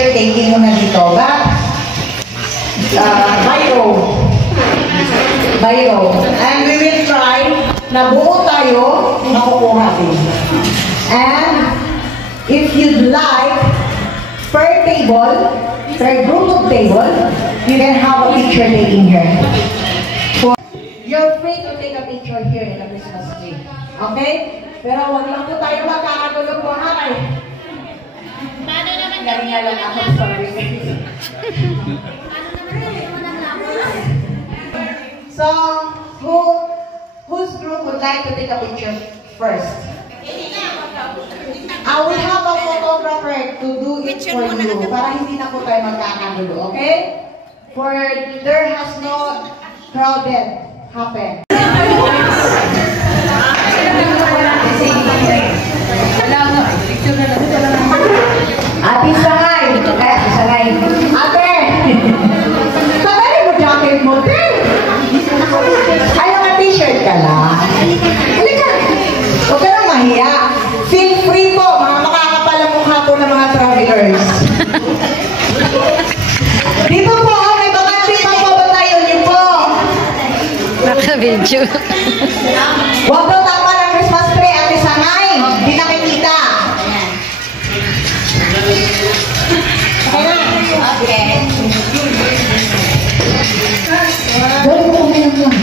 picture taking muna dito. But, Bayo. And we will try na buo tayo makukuha din. And, if you'd like, per table, per group of table, you can have a picture taking here. You're free to take a picture here in the Christmas tree. Okay? Pero wag lang po tayo magkakatulog po haray. Paano naman Galingalan ako, sorry. So, whose group would like to take a picture first? We have a photographer to do it for you para hindi na po tayo magkakagulo, okay? For there has no crowded happen. Ate Sangay! Ate! Sangay mo jacket mo, te! Ayaw nga t-shirt ka lang. Halika! Huwag ka nang mahiya. Feel free po, mga makakapalang mukha po ng mga travelers. Dito po, may bakante pa po ba tayo? Yun po. Naka-video. Huwag daw tama ng Christmas tree, Ate Sangay. Hindi nakikita. Okay na? Okay. Gawin mo ngayon lang.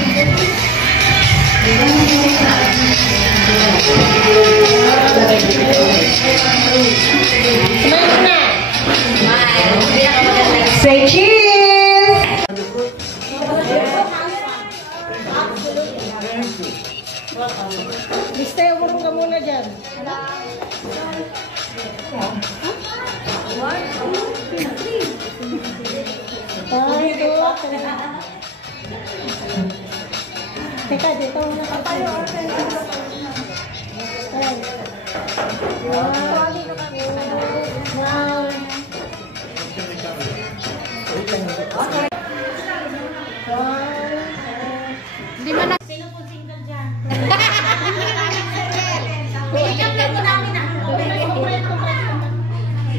Say cheese! Miste, umupo ka muna dyan. Teka, dito muna tayo. Hindi man na... Sino po single dyan? Piligyan lang po namin na.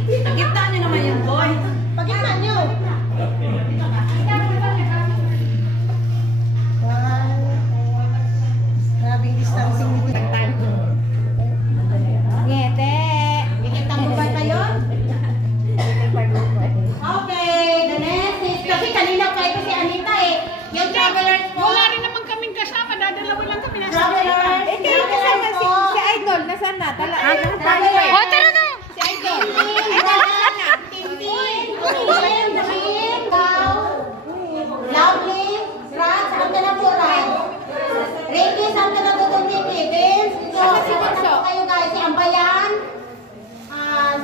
Pagkita nyo naman yung boy. Pagkita nyo. Grabing distancing dito. Ngete. Ngete mo ba kayo? Okay, the next is, kasi kanina pa ito si Anita eh. Yung travelers po. Wala rin naman kaming kasama, dadalawa lang kami nasa Travelers. Eh, kayo nasaan na si Idol? Nasaan na? Travelers. Oh, tara na! Si Idol. Tintin. Tintin. Lovely. Rat. Saan ka na po, Rat? Ricky, saan ka na tutong Ricky? Vince. So, kayo guys. Si Ambayan.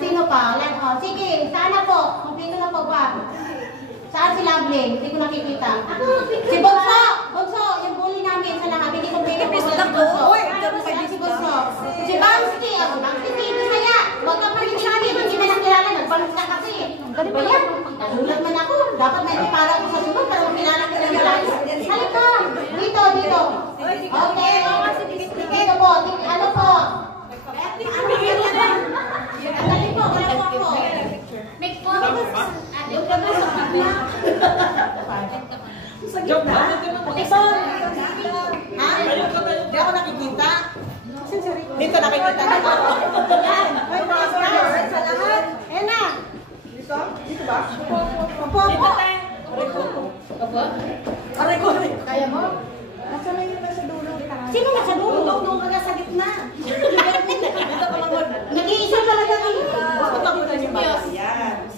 Sino pa? Sige, sana po. Kompleto na po ba? Saan si Lovely? Hindi ko nakikita. Si Bonso! Bonso! Yung bully namin sa lahat. Hindi kompleto po. Si Bonso. Si Bonso. Si Bamski. Si Bamski. Si Bisaya. Huwag kang pag-isabi. Hindi mo nakilala. Nagbalos ka kasi. Ano ba yan? Nagulat man ako. Dapat may para ko sa sunod para makilala ko ng lahat. Halika. Dito, dito. Okay. Dito po. Ano po? Ano po? Ano po? Make po. Yung ka sa pagla. Joke na? Pakipon. Ha? Hindi ako nakikita. Dito nakikita na ako. Yan. May mga stars sa lahat. Ayan na. Dito? Dito ba? Opo, opo. Opo? Areko. Kaya mo? Nasa na yun nasa dulo? Sino nasa dulo? Doon ka sa gitna. Nag-iisa talaga kayo. Yan.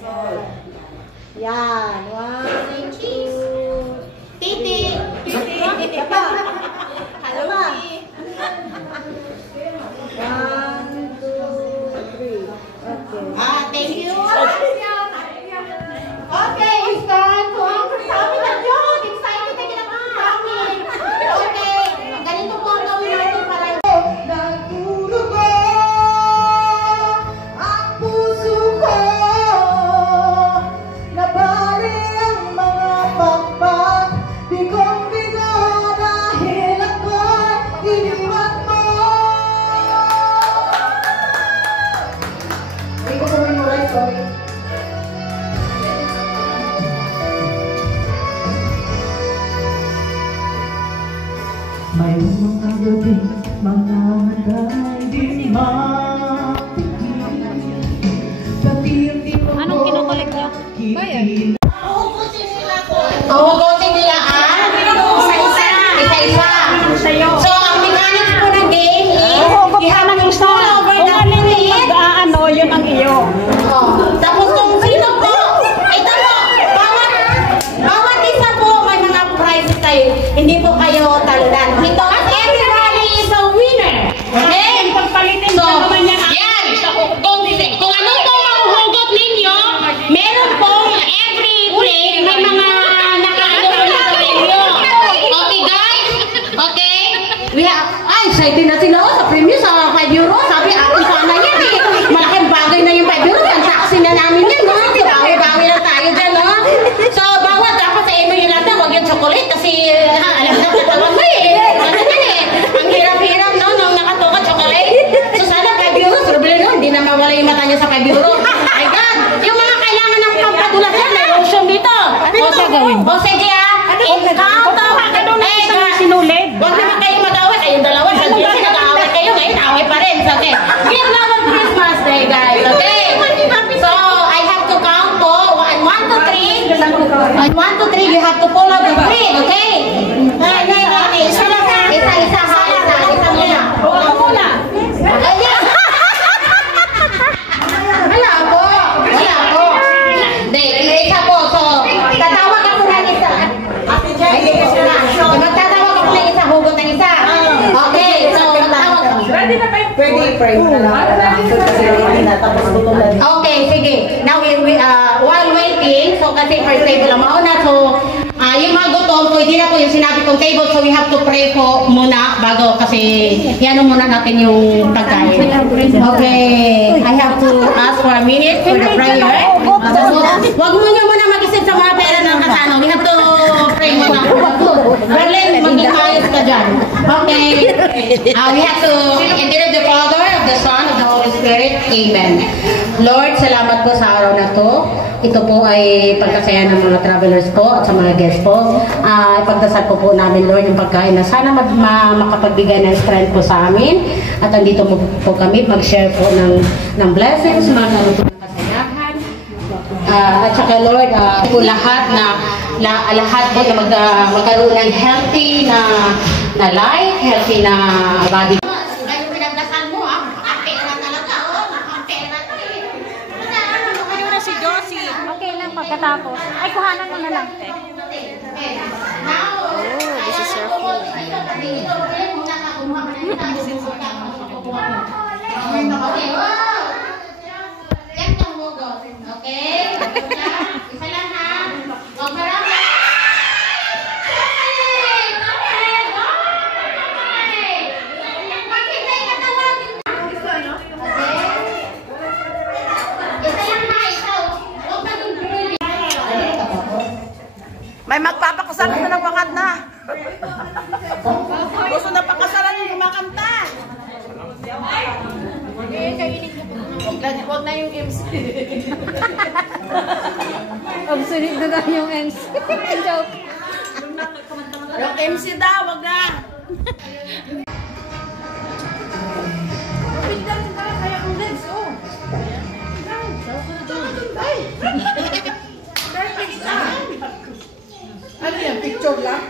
Yan. One, two. Titi. Titi. Hello, ma. 1, 2, 3. Okay. Thank you. Okay, it's time to answer sabi na yun. Excited na kinapang kami. Okay. Ganito po ang gawin natin para Nagtulog ang puso ko, nabali ang mga pagpag, bigong-bigo dahil ako'y iniwan mo. Hindi ko memorize, sorry. Anong kinokolek niya? Bayan. Hugutin nila isa-isa. So, ang mechanics po ng game is you have to pull over the plate. Mag-aano, yun ang iyo. Tapos kung sino po, ay tama, bawat isa po may mga prizes kayo. Hindi po kayo talunan. Because everybody is a winner. Okay? Pagpalitin So, na naman yan. yan. Kung ano po mahuhugot ninyo, meron pong every plate may mga nakaano po na sa inyo. Okay guys? Okay? Excited na sila sa premium sa 5 euro. Sabi, sana yan eh. Malaking bagay na yung 5 euro. Ang taxi na namin yan, no? Bawi-bawi lang tayo dyan, no? So, bawat dapat sa imo yung lata, huwag yung chocolate kasi alam na katawan mo eh. Ano yan eh? Ang hirap-hirap, no? Nung nakatuka chocolate. So, sana 5 euro. Problem no? Hindi na mawala yung mata niya sa 5 euro. My God! Yung mga kailangan ng pampadulas yan, may lotion dito. O sige count off. Sinulid. Huwag naman kayong mag-away. Kayong dalawa. Kasi nag-away kayo. Ngayon, away pa rin. So, okay. Give love on Christmas Day, guys. Okay? So, I have to count po. 1, 2, 3. 1, 2, 3. You have to follow the grid. Okay? Isa lang ha. Isa ha. Isa muna. Muna. Wala po. Hindi, isa po. So, tatawag ako ng isa. Magtatawag ako ng isa, hugot ng isa. Okay, so magtawag ako. Okay, sige. Now, while waiting, so kasi first table ang mauna, so yung mga gutom, pwede na po yung sinabi kong table, so we have to pray po muna bago kasi yan muna natin yung pagkain. Okay, I have to ask for a minute for the prayer. Wag mo nyo muna mag-isip sa mga pera ng kasano. We have to pray muna. Berlin, maging ayos ka dyan. Okay. We have to, in the name of the Father, of the Son, of the Holy Spirit. Amen. Lord, salamat po sa araw na to. Ito po ay pagkasaya ng mga travelers po at sa mga guests po. Ipagdasal po namin, Lord, yung pagkain na sana makapagbigay ng strength po sa amin. At andito po kami mag-share po ng blessings, mga kasayahan. At saka, Lord, po lahat po na magkaroon ng healthy na life, healthy na body. Okay lang pagkatapos. Ay, kuhanan mo na lang, te. Oh, this is your food. Okay? Isa lang ha? O, marami. May magpapakasalan na napakat na. Gusto na pakasalan yung kumakanta. Huwag na yung MC. Obsolete na daw yung MC. Joke. Yung MC daw, wag na. Ano yan? Picture lang?